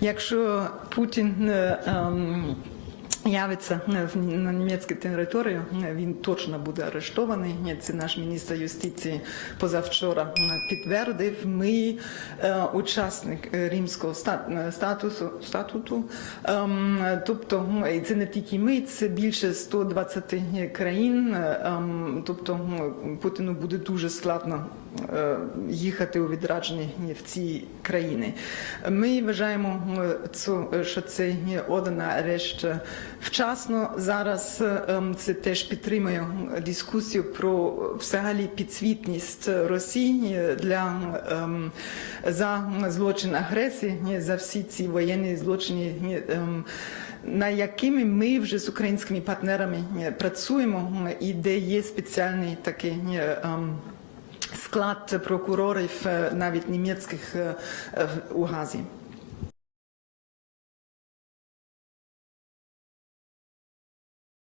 Якщо Путін не ем, явиться в- на німецьку територію, е, він точно буде арештований. Це наш міністр юстиції позавчора е, підтвердив. Ми учасник римського ста- статусу статуту. Тобто, це не тільки ми, це більше 120 країн. Тобто Путіну буде дуже складно їхати у відраджені в ці країни. Ми вважаємо, що це одна арешт вчасно. Зараз ем, це теж підтримує дискусію про взагалі підсвітність Росії для ем, за злочин агресії, за всі ці воєнні злочини. ем, на якими ми вже з українськими партнерами працюємо, і де є спеціальний такий склад прокурорів, е, навіть німецьких е, у Газі.